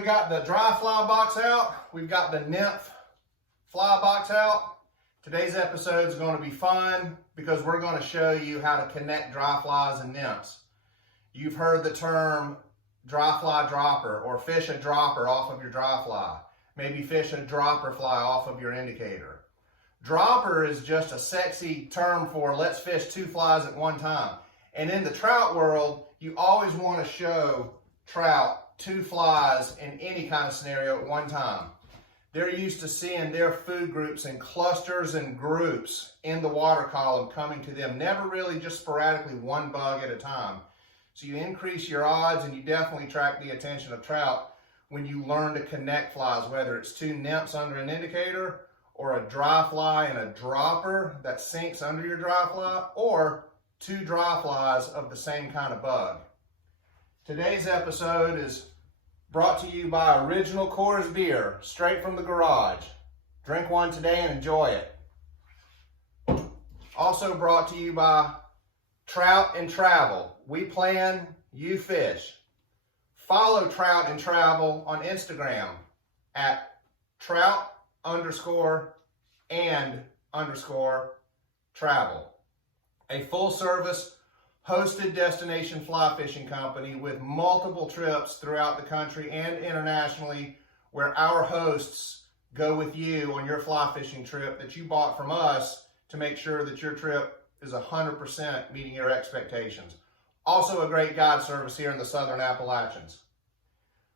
we got the dry fly box out. We've got the nymph fly box out. Today's episode is going to be fun because we're going to show you how to connect dry flies and nymphs. You've heard the term dry fly dropper, or fish a dropper off of your dry fly. Maybe fish a dropper fly off of your indicator. Dropper is just a sexy term for let's fish two flies at one time. And in the trout world, you always want to show trout two flies in any kind of scenario at one time. They're used to seeing their food groups in clusters and groups in the water column coming to them, never really just sporadically one bug at a time. So you increase your odds and you definitely attract the attention of trout when you learn to connect flies, whether it's two nymphs under an indicator or a dry fly and a dropper that sinks under your dry fly, or two dry flies of the same kind of bug. Today's episode is brought to you by Original Coors Beer, straight from the garage. Drink one today and enjoy it. Also brought to you by Trout and Travel. We plan, you fish. Follow Trout and Travel on Instagram at trout_and_travel. A full service hosted destination fly fishing company with multiple trips throughout the country and internationally, where our hosts go with you on your fly fishing trip that you bought from us to make sure that your trip is 100% meeting your expectations. Also a great guide service here in the Southern Appalachians.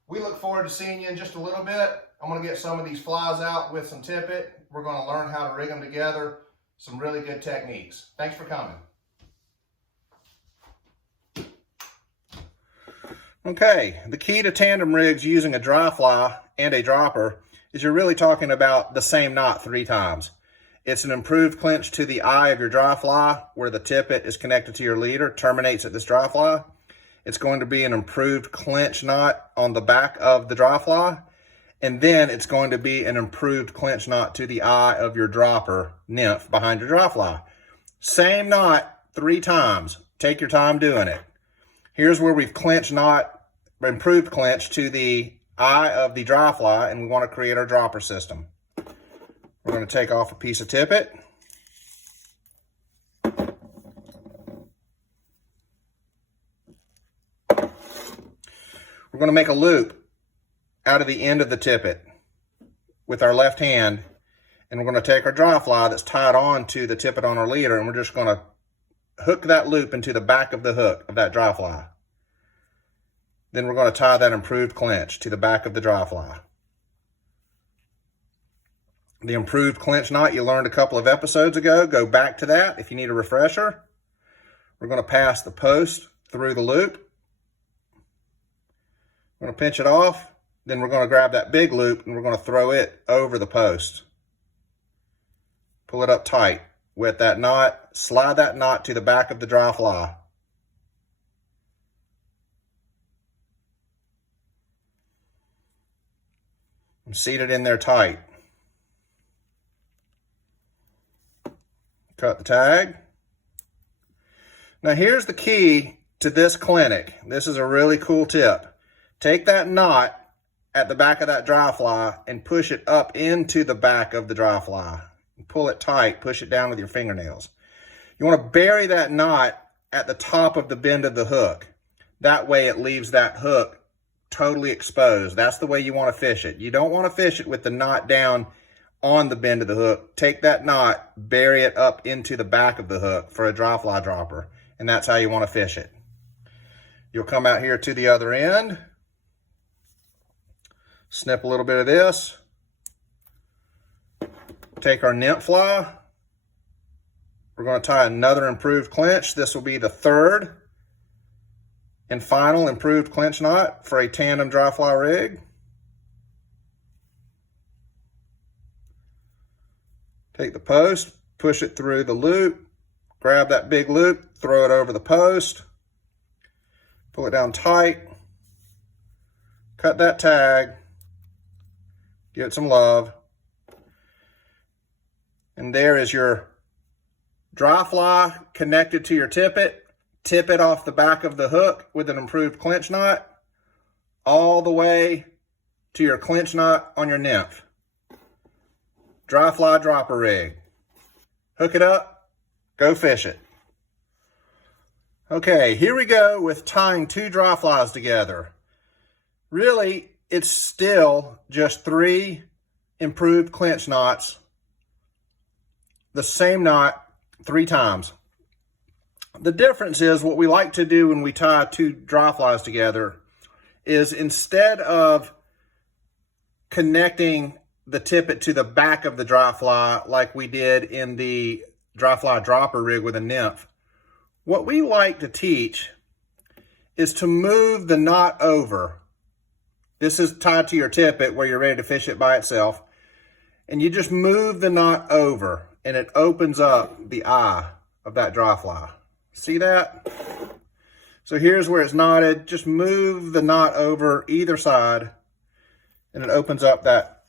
We look forward to seeing you in just a little bit. I'm going to get some of these flies out with some tippet. We're going to learn how to rig them together. Some really good techniques. Thanks for coming. Okay, the key to tandem rigs using a dry fly and a dropper is you're really talking about the same knot 3 times. It's an improved clinch to the eye of your dry fly where the tippet is connected to your leader, terminates at this dry fly. It's going to be an improved clinch knot on the back of the dry fly. And then it's going to be an improved clinch knot to the eye of your dropper nymph behind your dry fly. Same knot 3 times. Take your time doing it. Here's where we've improved clinch to the eye of the dry fly, and we want to create our dropper system. We're going to take off a piece of tippet. We're going to make a loop out of the end of the tippet with our left hand, and we're going to take our dry fly that's tied on to the tippet on our leader, and we're just going to hook that loop into the back of the hook of that dry fly. Then we're going to tie that improved clinch to the back of the dry fly. The improved clinch knot you learned a couple of episodes ago, go back to that if you need a refresher. We're going to pass the post through the loop. We're going to pinch it off. Then we're going to grab that big loop and we're going to throw it over the post. Pull it up tight with that knot. Slide that knot to the back of the dry fly. And seat it in there tight. Cut the tag. Now here's the key to this clinic. This is a really cool tip. Take that knot at the back of that dry fly and push it up into the back of the dry fly. Pull it tight, push it down with your fingernails. You want to bury that knot at the top of the bend of the hook. That way it leaves that hook totally exposed. That's the way you want to fish it. You don't want to fish it with the knot down on the bend of the hook. Take that knot, bury it up into the back of the hook for a dry fly dropper, and that's how you want to fish it. You'll come out here to the other end, snip a little bit of this, take our nymph fly. We're going to tie another improved clinch. This will be the 3rd and final improved clinch knot for a tandem dry fly rig. Take the post, push it through the loop, grab that big loop, throw it over the post, pull it down tight, cut that tag, give it some love, and there is your dry fly connected to your tippet. Tip it off the back of the hook with an improved clinch knot all the way to your clinch knot on your nymph. Dry fly dropper rig. Hook it up, go fish it. Okay, here we go with tying 2 dry flies together. Really, it's still just 3 improved clinch knots, the same knot 3 times. The difference is what we like to do when we tie 2 dry flies together is instead of connecting the tippet to the back of the dry fly like we did in the dry fly dropper rig with a nymph, what we like to teach is to move the knot over. This is tied to your tippet where you're ready to fish it by itself. And you just move the knot over and it opens up the eye of that dry fly. See that? So here's where it's knotted. Just move the knot over either side and it opens up that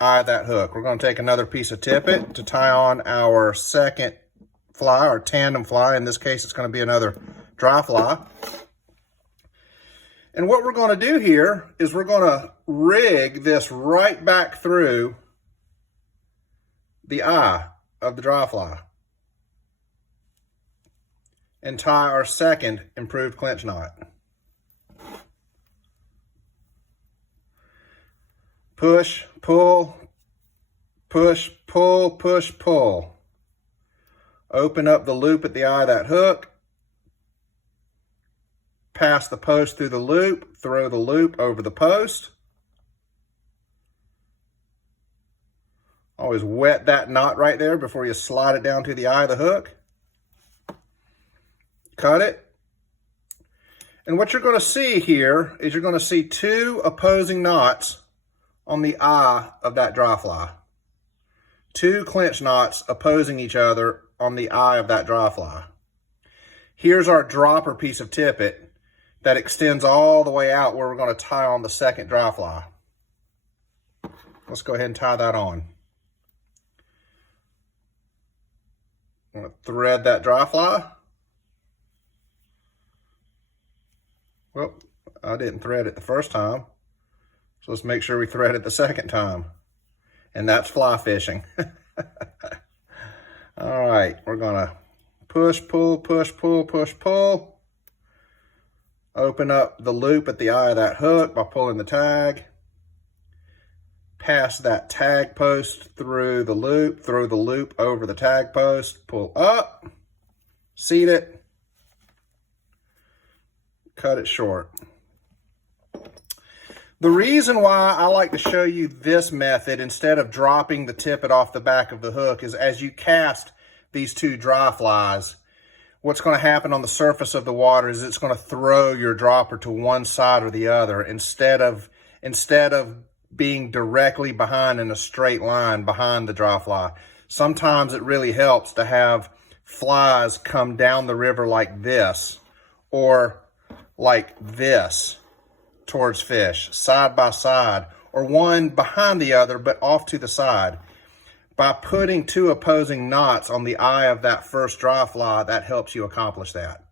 eye of that hook. We're going to take another piece of tippet to tie on our second fly, or tandem fly. In this case, it's going to be another dry fly. And what we're going to do here is we're going to rig this right back through the eye of the dry fly and tie our second improved clinch knot. Push, pull, push, pull, push, pull. Open up the loop at the eye of that hook. Pass the post through the loop, throw the loop over the post. Always wet that knot right there before you slide it down to the eye of the hook. Cut it. And what you're going to see here is you're going to see 2 opposing knots on the eye of that dry fly. 2 clinch knots opposing each other on the eye of that dry fly. Here's our dropper piece of tippet that extends all the way out where we're going to tie on the second dry fly. Let's go ahead and tie that on. I'm going to thread that dry fly. Well, I didn't thread it the first time. So let's make sure we thread it the second time. And that's fly fishing. All right, we're gonna push, pull, push, pull, push, pull. Open up the loop at the eye of that hook by pulling the tag. Pass that tag post through the loop, throw the loop over the tag post, pull up, seat it, cut it short. The reason why I like to show you this method instead of dropping the tippet off the back of the hook is as you cast these 2 dry flies, what's going to happen on the surface of the water is it's going to throw your dropper to one side or the other instead of being directly behind in a straight line behind the dry fly. Sometimes it really helps to have flies come down the river like this or like this towards fish, side by side, or one behind the other but off to the side. By putting 2 opposing knots on the eye of that first dry fly, that helps you accomplish that.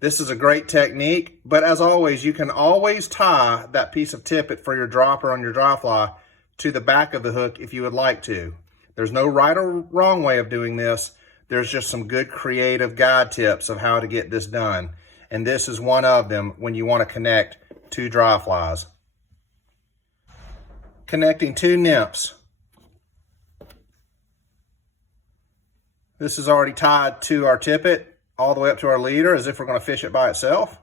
This is a great technique, but as always, you can always tie that piece of tippet for your dropper on your dry fly to the back of the hook if you would like to. There's no right or wrong way of doing this. There's just some good creative guide tips of how to get this done. And this is one of them when you want to connect 2 dry flies. Connecting 2 nymphs. This is already tied to our tippet all the way up to our leader as if we're going to fish it by itself.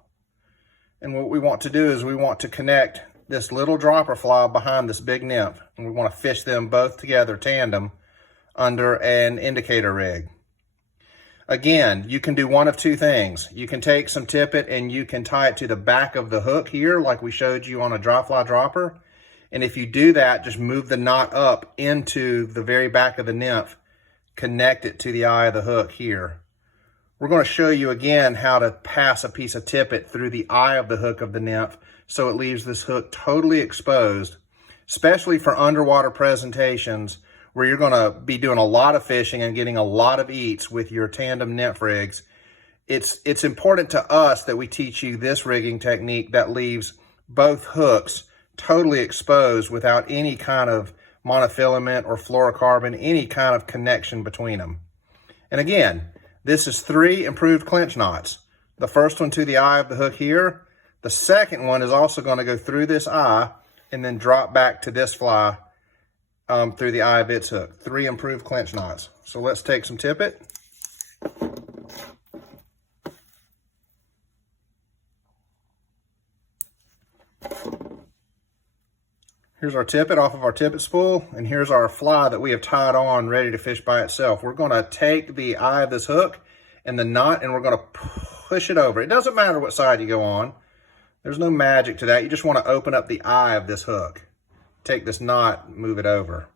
And what we want to do is we want to connect this little dropper fly behind this big nymph. And we want to fish them both together tandem under an indicator rig. Again, you can do one of 2 things. You can take some tippet and you can tie it to the back of the hook here like we showed you on a dry fly dropper. And if you do that, just move the knot up into the very back of the nymph. Connect it to the eye of the hook here. We're going to show you again how to pass a piece of tippet through the eye of the hook of the nymph so it leaves this hook totally exposed, especially for underwater presentations where you're going to be doing a lot of fishing and getting a lot of eats with your tandem nymph rigs. It's important to us that we teach you this rigging technique that leaves both hooks totally exposed without any kind of monofilament or fluorocarbon, any kind of connection between them. And again, this is 3 improved clinch knots. The first one to the eye of the hook here. The second one is also going to go through this eye and then drop back to this fly through the eye of its hook. 3 improved clinch knots. So let's take some tippet. Here's our tippet off of our tippet spool, and here's our fly that we have tied on ready to fish by itself. We're going to take the eye of this hook and the knot, and we're going to push it over. It doesn't matter what side you go on. There's no magic to that. You just want to open up the eye of this hook. Take this knot, move it over.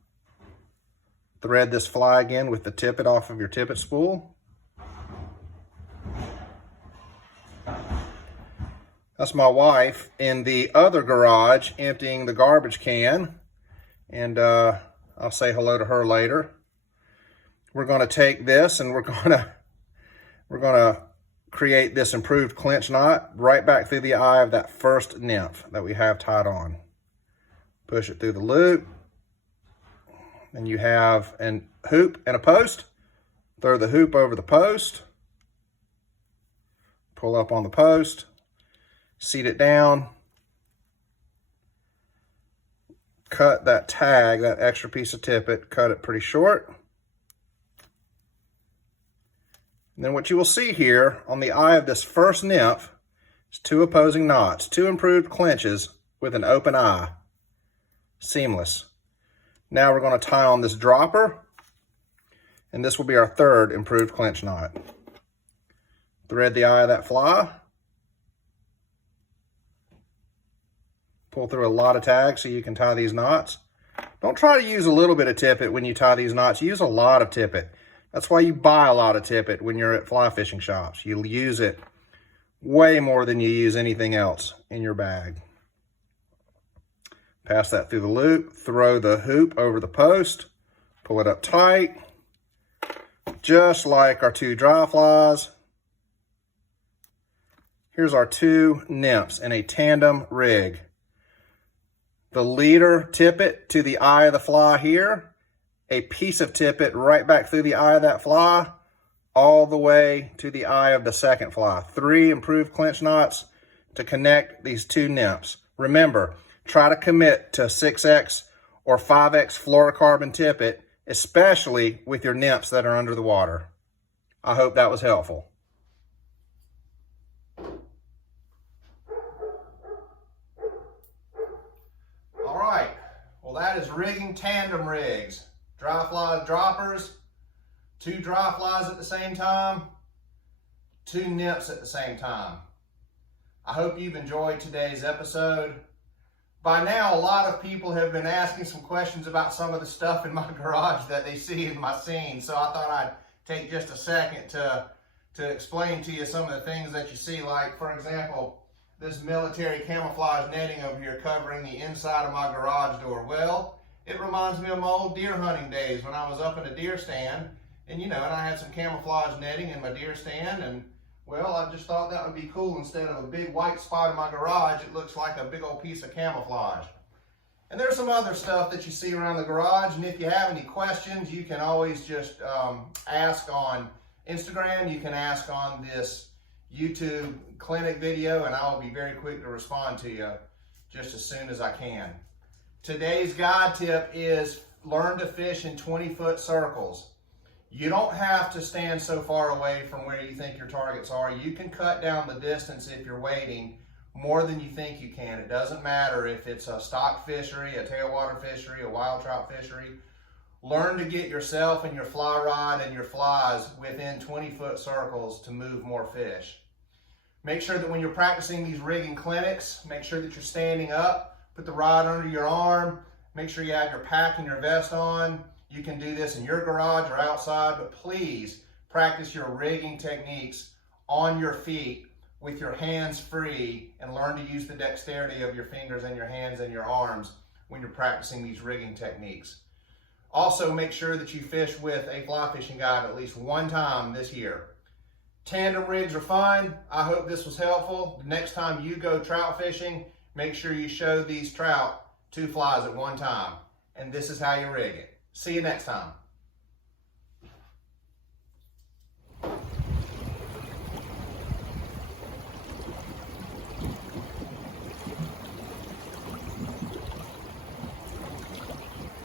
Thread this fly again with the tippet off of your tippet spool. That's my wife in the other garage emptying the garbage can, and I'll say hello to her later. We're going to take this and we're going to create this improved clinch knot right back through the eye of that first nymph that we have tied on. Push it through the loop, and you have a hoop and a post. Throw the hoop over the post, pull up on the post, seat it down, cut that tag, that extra piece of tippet, cut it pretty short. And then what you will see here on the eye of this first nymph is 2 opposing knots, 2 improved clinches with an open eye. Seamless. Now we're going to tie on this dropper, and this will be our 3rd improved clinch knot. Thread the eye of that fly. Pull through a lot of tags so you can tie these knots. Don't try to use a little bit of tippet when you tie these knots. Use a lot of tippet. That's why you buy a lot of tippet when you're at fly fishing shops. You'll use it way more than you use anything else in your bag. Pass that through the loop. Throw the hoop over the post. Pull it up tight. Just like our 2 dry flies. Here's our 2 nymphs in a tandem rig. The leader tippet to the eye of the fly here, a piece of tippet right back through the eye of that fly, all the way to the eye of the second fly. 3 improved clinch knots to connect these 2 nymphs. Remember, try to commit to 6X or 5X fluorocarbon tippet, especially with your nymphs that are under the water. I hope that was helpful. Well, that is rigging tandem rigs. Dry flies, droppers, 2 dry flies at the same time, 2 nymphs at the same time. I hope you've enjoyed today's episode. By now, a lot of people have been asking some questions about some of the stuff in my garage that they see in my scene. So I thought I'd take just a second to explain to you some of the things that you see. Like, for example, this military camouflage netting over here covering the inside of my garage door. Well, it reminds me of my old deer hunting days when I was up in a deer stand, and and I had some camouflage netting in my deer stand, and well, I just thought that would be cool. Instead of a big white spot in my garage, it looks like a big old piece of camouflage. And there's some other stuff that you see around the garage, and if you have any questions, you can always just ask on Instagram. You can ask on this YouTube clinic video, and I'll be very quick to respond to you just as soon as I can. Today's guide tip is learn to fish in 20-foot circles. You don't have to stand so far away from where you think your targets are. You can cut down the distance if you're wading more than you think you can. It doesn't matter if it's a stock fishery, a tailwater fishery, a wild trout fishery. Learn to get yourself and your fly rod and your flies within 20-foot circles to move more fish. Make sure that when you're practicing these rigging clinics, make sure that you're standing up, put the rod under your arm, make sure you have your pack and your vest on. You can do this in your garage or outside, but please practice your rigging techniques on your feet with your hands free, and learn to use the dexterity of your fingers and your hands and your arms when you're practicing these rigging techniques. Also, make sure that you fish with a fly fishing guide at least one time this year. Tandem rigs are fun. I hope this was helpful. The next time you go trout fishing, make sure you show these trout 2 flies at one time. And this is how you rig it. See you next time.